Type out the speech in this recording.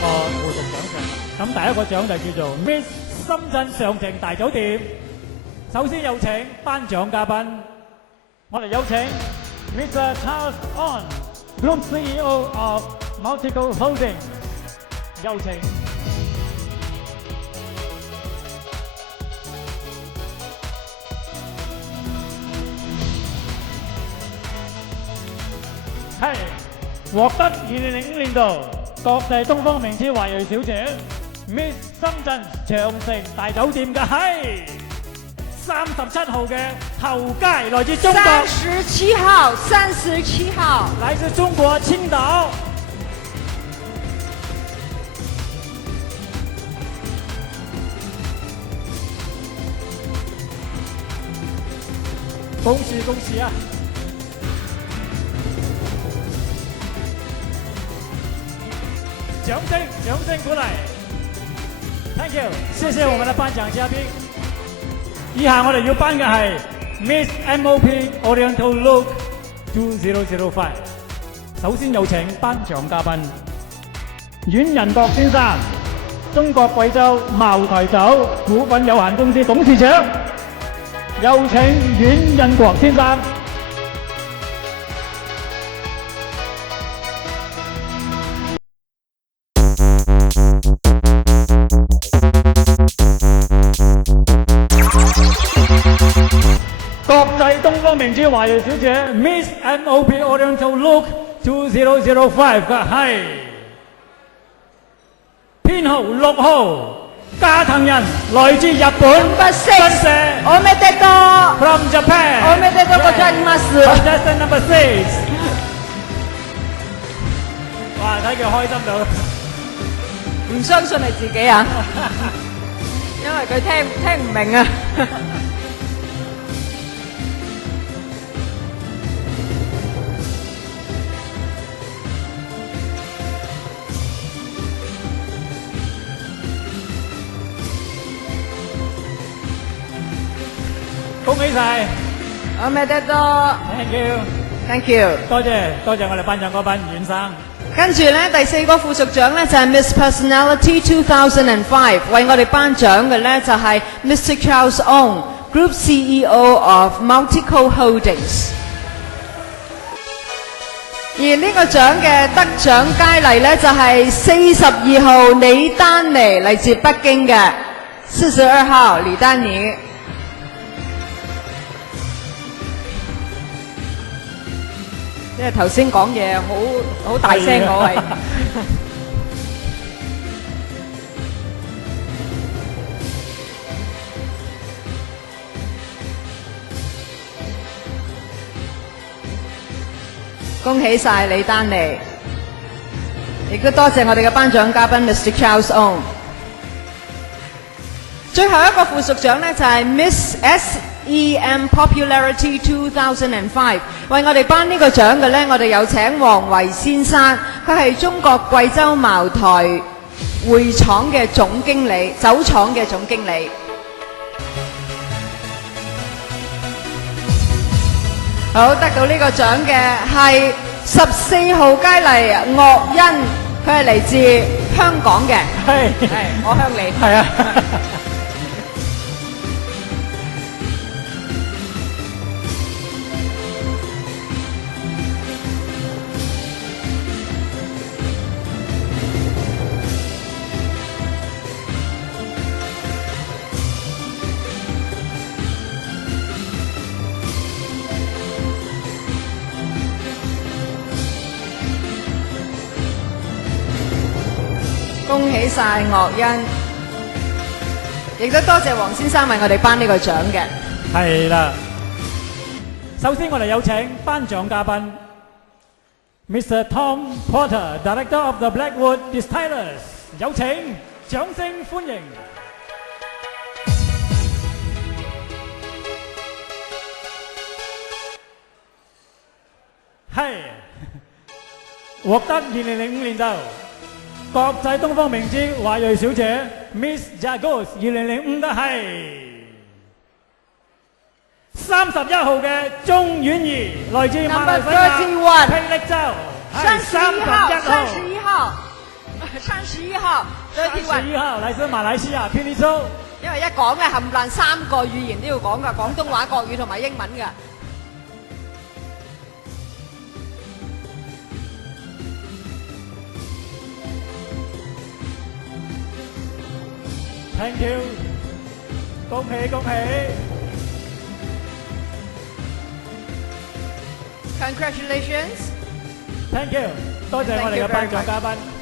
個附屬獎項。咁第一個獎就叫做 Miss 深圳上庭大酒店。首先有請頒獎嘉賓，我哋有請 Mr. Charles On，Group CEO of Multico Holding， 有請。係獲得2005年度國際東方明珠華裔小姐 Miss 深圳長城大酒店嘅係37號嘅頭佳，來自中國。37號，37號，來自中國青島。恭喜恭喜啊！掌聲鼓勵 ，Thank you， 謝謝我們的頒獎嘉賓。以下我哋要頒嘅係 Miss MOP Oriental Look 2005。首先有請頒獎嘉賓阮仁國先生，中國貴州茅台酒股份有限公司董事長。有請阮仁國先生。國際東方明珠華裔小姐 Miss MOP Oriental Look 2005嘅係編號6號加藤人，來自日本。Number 6，多謝。おめでとう。From Japan。おめでとうございます。Contestant number 6。哇，睇佢開心到，唔相信你自己啊，因為佢聽唔明啊。恭喜晒！おめでとう。Thank you， Thank you。多謝我哋頒獎嗰班阮生。跟住咧，第4個附屬獎咧就係 Miss Personality 2005，為我哋頒獎嘅咧就係 Mr. Charles On，Group CEO of Multico Holdings。而呢個獎嘅得獎佳麗咧就係42號李丹妮，嚟自北京嘅42號李丹妮。因為頭先講嘢好大聲，我係恭喜晒李丹妮，亦都多謝我哋嘅頒獎嘉賓 Mr. Charles On。最後一個附屬獎呢，就係 Miss SEM Popularity 2005，為我哋頒呢個獎嘅呢，我哋有請黃維先生，佢係中國貴州茅台會廠嘅總經理，酒廠嘅總經理。好，得到呢個獎嘅係14號佳麗岳欣，佢係嚟自香港嘅。係我向你。係啊。恭喜晒岳欣，亦都多謝黃先生為我哋頒呢個獎嘅。係啦，首先我哋有請頒獎嘉賓 Mr. Tom Porter, Director of the Blackwood Distillers， 有請，掌聲歡迎。係獲得2005年度國際東方明珠華裔小姐 Miss Jagos 2005嘅係31號嘅鐘婉儀，來自馬來西亞霹靂州，係31號。31號對鐵運， 31號來自馬來西亞霹靂州。因為一講嘅冚唪唥3個語言都要講㗎，廣東話、國語同埋英文㗎。Thank you，恭喜恭喜 Congratulations！ ，Thank you，多謝我哋嘅頒獎嘉賓。